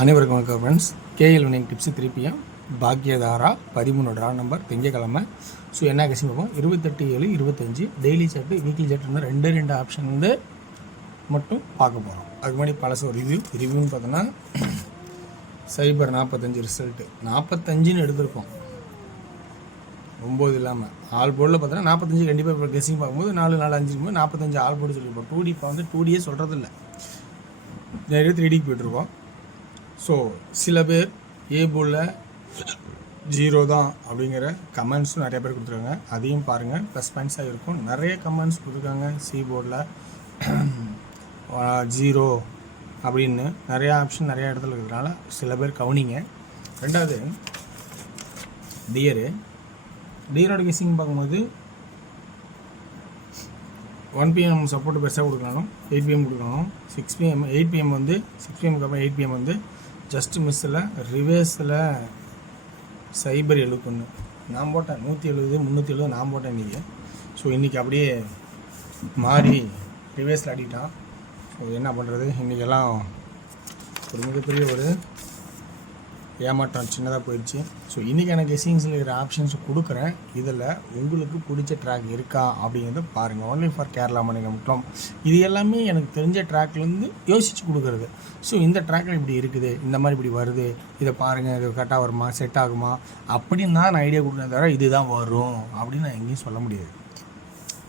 அனைவருக்கும் வணக்கம் friends. KL winning tips 3 PM பாக்யதாரா 13 draw number திங்கக்கிழமை. ஸோ என்ன கசி பார்ப்போம். 28/7/25 டெய்லி சார்ட்டு வீக்லி சார்ட்டு ரெண்டு ஆப்ஷன் மட்டும் பார்க்க போகிறோம். அதுக்கு முன்னாடி பழச ஒரு ரிவ்யூன்னு பார்த்தோன்னா சைபர் 45 ரிசல்ட்டு 45ன்னு எடுத்திருக்கோம். 9 இல்லாமல் ஆல் போர்டில் பார்த்தோன்னா 45 கண்டிப்பாக இப்போ கெஸிங் பார்க்கும்போது 4-4-5 45 ஆல் போர்டு சொல்லியிருப்போம். 2D இப்போ வந்து 2Dயே சொல்கிறது இல்லை, நிறைய 3Dக்கு போய்ட்டுருக்கோம். ஸோ சில பேர் ஏ போர்டில் 0 தான் அப்படிங்கிற கமெண்ட்ஸும் நிறைய பேர் கொடுத்துருக்காங்க. அதையும் பாருங்கள், ப்ளஸ் பாயிண்ட்ஸாக இருக்கும். நிறைய கமெண்ட்ஸ் கொடுத்துருக்காங்க சி போர்டில் 0 அப்படின்னு நிறையா ஆப்ஷன் நிறையா இடத்துல இருக்கிறதுனால சில பேர் கவனிங்க. ரெண்டாவது டியரோட கெஸிங் பார்க்கும்போது 1 PM சப்போர்ட் பெருசாக கொடுக்கணும், 8 PM கொடுக்கணும், 6 PM 8 PM வந்து 6 PMக்கு அப்புறம் 8 PM வந்து ஜஸ்ட் மிஸ்ஸில் ரிவேர்ஸில் சைபர் 71 நான் போட்டேன். 170 370 நான் போட்டேன் இன்றைக்கி. ஸோ இன்றைக்கி அப்படியே மாறி ரிவேர்ஸில் ஆடிட்டான். ஸோ என்ன பண்ணுறது, இன்றைக்கெல்லாம் ஒரு மிகப்பெரிய ஒரு ஏமாற்றம் சின்னதாக போயிடுச்சு. ஸோ இன்றைக்கி எனக்கு கெஸிங்ஸில் இருக்கிற ஆப்ஷன்ஸ் கொடுக்குறேன். இதில் உங்களுக்கு பிடிச்ச ட்ராக் இருக்கா அப்படிங்கிறத பாருங்கள். ஒன்லி ஃபார் கேரளா மணிக்கு மட்டும். இது எல்லாமே எனக்கு தெரிஞ்ச ட்ராக்லேருந்து யோசித்து கொடுக்குறது. ஸோ இந்த ட்ராக்கில் இப்படி இருக்குது, இந்த மாதிரி இப்படி வருது, இதை பாருங்கள், இது கரெக்டாக வருமா, செட் ஆகுமா அப்படின்னு தான் நான் ஐடியா கொடுக்குறேன். தவிர இதுதான் வரும் அப்படின்னு நான் எங்கேயும் சொல்ல முடியாது.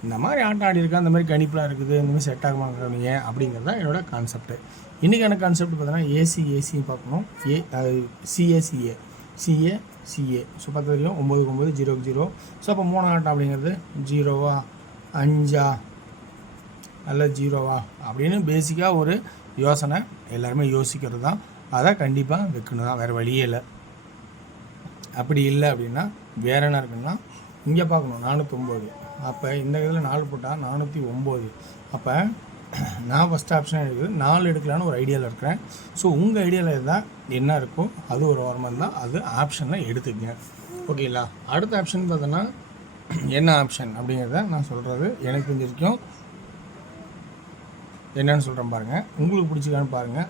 இந்த மாதிரி ஆட்டம் ஆடி இருக்கா, இந்த மாதிரி கணிப்பெலாம் இருக்குது, இந்த மாதிரி செட் ஆகுமாங்க அப்படிங்கிறது தான் என்னோடய கான்செப்ட்டு. இன்றைக்கான கான்செப்ட் பார்த்தோன்னா ஏசி பார்க்கணும், சிஏ. ஸோ 10 வரையும் 9 0. ஸோ அப்போ 3 ஆட்டம் அப்படிங்கிறது 0வா 5ஆ அல்ல 0வா அப்படின்னு பேசிக்காக ஒரு யோசனை எல்லாருமே யோசிக்கிறது தான். அதை கண்டிப்பாக வைக்கணும் தான், வேறு வழியே இல்லை. அப்படி இல்லை அப்படின்னா வேறு என்ன இருக்குன்னா இங்கே பார்க்கணும் 409. அப்போ இந்த இதில் 4 போட்டால் 409. அப்போ நான் ஃபஸ்ட் ஆப்ஷனாக இருக்குது 4 எடுக்கலான்னு ஒரு ஐடியாவில் இருக்கிறேன். ஸோ உங்கள் ஐடியாவில் இருந்தால் என்ன இருக்கோ அது ஒரு ஓரமாக தான், அது ஆப்ஷனில் எடுத்துக்கங்க. ஓகேங்களா. அடுத்த ஆப்ஷன் பார்த்தோன்னா என்ன ஆப்ஷன் அப்படிங்கிறத நான் சொல்கிறது எனக்கு தெரிஞ்சிருக்கும். என்னன்னு சொல்கிறேன் பாருங்கள், உங்களுக்கு பிடிச்சிக்கான்னு பாருங்கள்.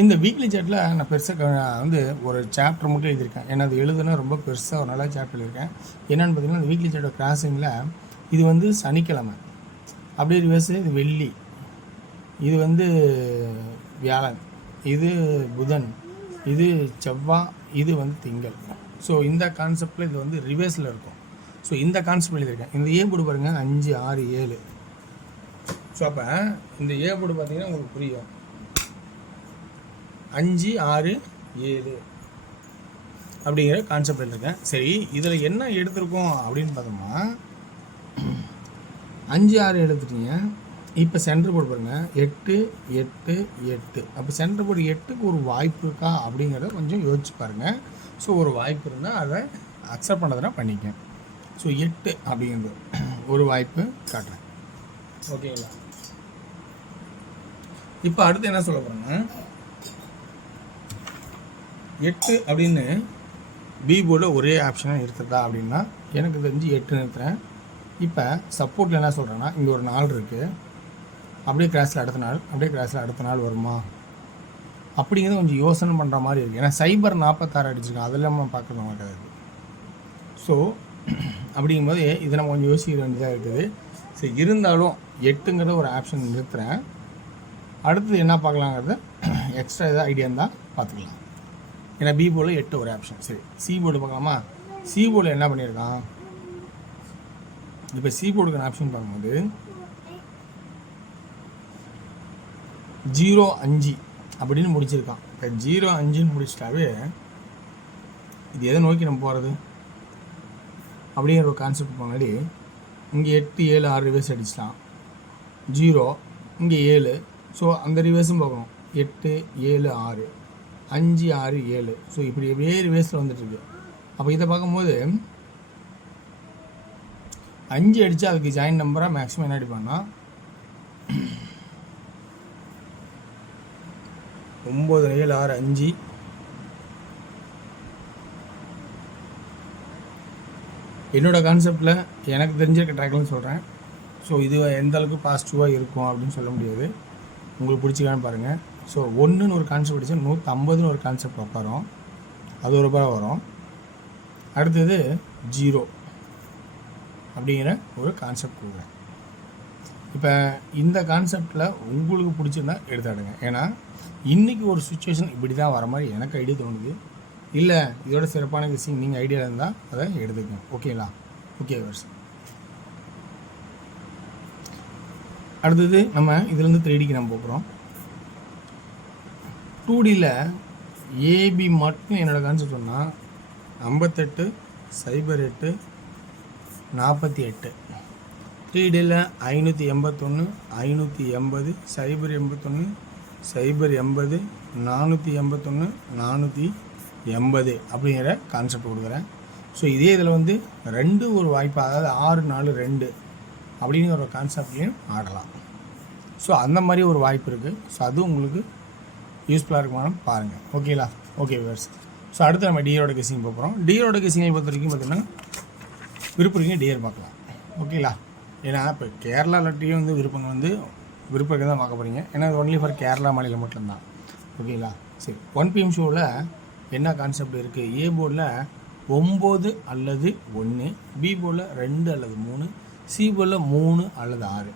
இந்த வீக்லி சார்ட்டில் நான் பெருசாக வந்து ஒரு சாப்டர் மட்டும் எழுதியிருக்கேன். ஏன்னா அது எழுதுனா ரொம்ப பெருசாக ஒரு நல்ல சாப்டர் எழுதியிருக்கேன். என்னென்னு பார்த்தீங்கன்னா இந்த வீக்லி சார்ட்டோட கிராசிங்கில் இது வந்து சனிக்கிழமை, அப்படியே ரிவர்ஸு இது வெள்ளி, இது வந்து வியாழன், இது புதன், இது செவ்வாய், இது வந்து திங்கள். ஸோ இந்த கான்செப்டில் இது வந்து ரிவர்ஸில் இருக்கும். ஸோ இந்த கான்செப்ட் எழுதியிருக்கேன். இந்த ஏ போர்டு பாருங்கள் 5 6 7. ஸோ அப்போ இந்த ஏ போர்டு பார்த்தீங்கன்னா உங்களுக்கு புரியும், 5 6 7 அப்படிங்கிற கான்செப்ட் எடுத்திருக்கேன். சரி, இதில் என்ன எடுத்திருக்கோம் அப்படின்னு பார்த்தோம்னா 5 6 எடுத்துட்டீங்க. இப்போ சென்டர் போர்டு பாருங்கள் 8 8 8. அப்போ சென்டர் போர்டு 8க்கு ஒரு வாய்ப்பு இருக்கா அப்படிங்கிறத கொஞ்சம் யோசிச்சு பாருங்கள். ஸோ ஒரு வாய்ப்பு இருந்தால் அதை அக்செப்ட் பண்ணதுன்னா பண்ணிக்க. ஸோ 8 அப்படிங்கிறது ஒரு வாய்ப்பு காட்டுறேன். ஓகேங்களா. இப்போ அடுத்து என்ன சொல்ல போகிறேன்னா 8 அப்படின்னு பி போர்டில் ஒரே ஆப்ஷனாக இருக்கிறதா அப்படின்னா எனக்கு தெரிஞ்சு 8 நிறுத்துறேன். இப்போ சப்போர்ட்டில் என்ன சொல்கிறேன்னா இங்கே ஒரு 4 இருக்குது, அப்படியே கிராஸில் அடுத்த நாள், அப்படியே கிராஸில் அடுத்த நாள் வருமா அப்படிங்கிறது கொஞ்சம் யோசனை பண்ணுற மாதிரி இருக்குது. ஏன்னா சைபர் 46 அடிச்சிருக்கேன், அதெல்லாம் நம்ம பார்க்குறது மாட்டாது. ஸோ அப்படிங்கும்போது இதை நம்ம கொஞ்சம் யோசிக்க வேண்டியதாக இருக்குது. சரி, இருந்தாலும் 8ங்கிற ஒரு ஆப்ஷன் நிறுத்துகிறேன். அடுத்தது என்ன பார்க்கலாங்கிறது எக்ஸ்ட்ரா ஏதாவது ஐடியா இருந்தால் பார்த்துக்கலாம். ஏன்னா பி போர்டில் 8 ஒரு ஆப்ஷன். சரி, சி போர்டு பார்க்கலாமா. சி போர்டில் என்ன பண்ணியிருக்கான், இப்போ சி போர்டுக்கான ஆப்ஷன் பார்க்கும்போது 0 5 அப்படின்னு முடிச்சிருக்கான். இப்போ 0 5ன்னு முடிச்சிட்டாவே இது எதை நோக்கி நம்ம போகிறது அப்படிங்கிற ஒரு கான்செப்ட் முன்னாடி இங்கே 8 7 6 ரிவர்ஸ் அடிச்சிட்டான். 0 இங்கே 7. ஸோ அந்த ரிவர்ஸும் பார்க்கணும். 8 7 6 5 6 7. ஸோ இப்படி எப்படியே ரிவர்ஸில் வந்துட்டுருக்கு. அப்போ இதை பார்க்கும்போது 5 அடித்து அதுக்கு ஜாயின் நம்பராக மேக்ஸிமம் என்ன அடிப்பான்னா 9 7 6 5. என்னோடய கான்செப்டில் எனக்கு தெரிஞ்சிருக்க ட்ராக்லன்னு சொல்கிறேன். ஸோ இது எந்த அளவுக்கு பாசிட்டிவாக இருக்கும் அப்படின்னு சொல்ல முடியாது. உங்களுக்கு பிடிச்சிக்கான்னு பாருங்கள். ஸோ 1ன்னு ஒரு கான்செப்ட் படித்தா 150ன்னு ஒரு கான்செப்ட் உட்காரும், அது ஒரு ரூபாய் வரும். அடுத்தது 0 அப்படிங்கிற ஒரு கான்செப்ட் கொடுக்குறேன். இப்போ இந்த கான்செப்டில் உங்களுக்கு பிடிச்சிருந்தா எடுத்துடுங்க. ஏன்னா இன்றைக்கி ஒரு சுச்சுவேஷன் இப்படி தான் வர மாதிரி எனக்கு ஐடியா தோணுது. இல்லை இதோட சிறப்பான விஷயம் நீங்கள் ஐடியா இருந்தால் அதை எடுத்துக்கங்க. ஓகேங்களா? ஓகே வர்ஸ். அடுத்தது நம்ம இதுலேருந்து 3Dக்கு நம்ம போகிறோம். 2Dயில் ஏபி மட்டும் என்னோடய கான்செப்ட் சொன்னால் 58 08 48. 3Dயில் 581 580 081 080 481 480 அப்படிங்கிற கான்செப்ட் கொடுக்குறேன். ஸோ இதே இதில் வந்து 2 ஒரு வாய்ப்பு, அதாவது 6 4 2 அப்படின்னு ஒரு கான்செப்ட்லேயும் ஆடலாம். ஸோ அந்த மாதிரி ஒரு வாய்ப்பு இருக்குது. ஸோ அது உங்களுக்கு யூஸ்ஃபுல்லாக இருக்குமானு பாருங்கள். ஓகேங்களா? Okay viewers. ஸோ அடுத்து நம்ம டியரோட கெஸிங் பார்க்குறோம். டியரோட கெஸிங்கை பொறுத்த வரைக்கும் பார்த்தீங்கன்னா விருப்பங்க டியர் பார்க்கலாம். ஓகேங்களா? ஏன்னா இப்போ கேரளா லட்டியும் வந்து விருப்பங்க தான் பார்க்க போகிறீங்க. ஏன்னா அது ஒன்லி ஃபார் கேரளா மாநிலம் மட்டும்தான். ஓகேங்களா? சரி, 1 PM ஷோவில் என்ன கான்செப்ட் இருக்குது? ஏ போர்டில் 9 அல்லது 1, பி போர்டில் 2 அல்லது 3, சி போர்டில் 3 அல்லது 6.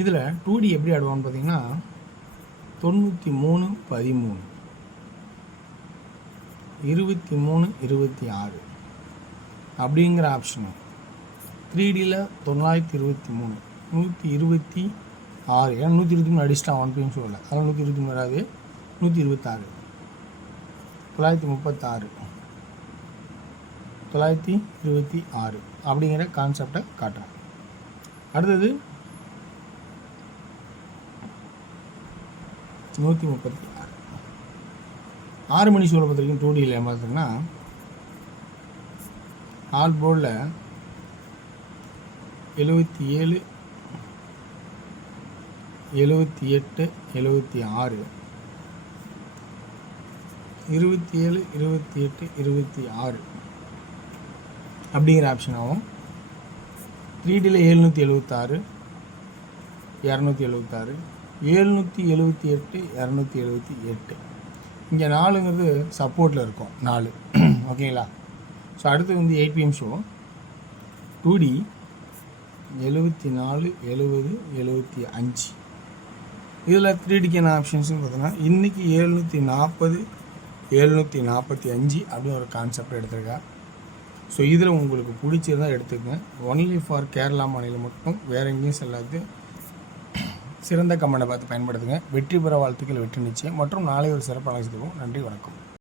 இதில் 2D எப்படி ஆடுவான்னு பார்த்தீங்கன்னா 93 13 23 26 அப்படிங்கிற ஆப்ஷனு. 3Dயில் 923 126. ஏன்னா 123 அடிச்சிட்டான் 1 PM ஷோவில், அதனால் 123 வராது, 126 936 926 அப்படிங்கிற கான்செப்டை காட்டுறேன். அடுத்தது 136 6 மணி ஷோவில் பொறுத்த வரைக்கும் 2Dயில் பார்த்தீங்கன்னா ஆல் போர்டில் 77 78 76 27 28 26 அப்படிங்கிற ஆப்ஷன் ஆகும். 3Dயில் 776 276 778 278. இங்கே 4ங்கிறது சப்போர்ட்டில் இருக்கும் 4. ஓகேங்களா? ஸோ அடுத்து வந்து 8 PM ஷோ 2D 74 70 75. இதில் 3Dக்கான ஆப்ஷன்ஸுன்னு பார்த்தோன்னா இன்றைக்கி 740 745 அப்படின்னு ஒரு கான்செப்ட் எடுத்திருக்கேன். ஸோ இதில் உங்களுக்கு பிடிச்சிருந்தால் எடுத்துக்கங்க. ஒன்லி ஃபார் கேரளா மாநிலம் மட்டும், வேறு எங்கேயும் செல்லாது. சிறந்த கமெண்டை பார்த்து பயன்படுத்துங்க. வெற்றி பெற வாழ்த்துக்கள், வெற்றி நிச்சயம். மற்றும் நாளை ஒரு சிறப்பான சந்திப்போம். நன்றி, வணக்கம்.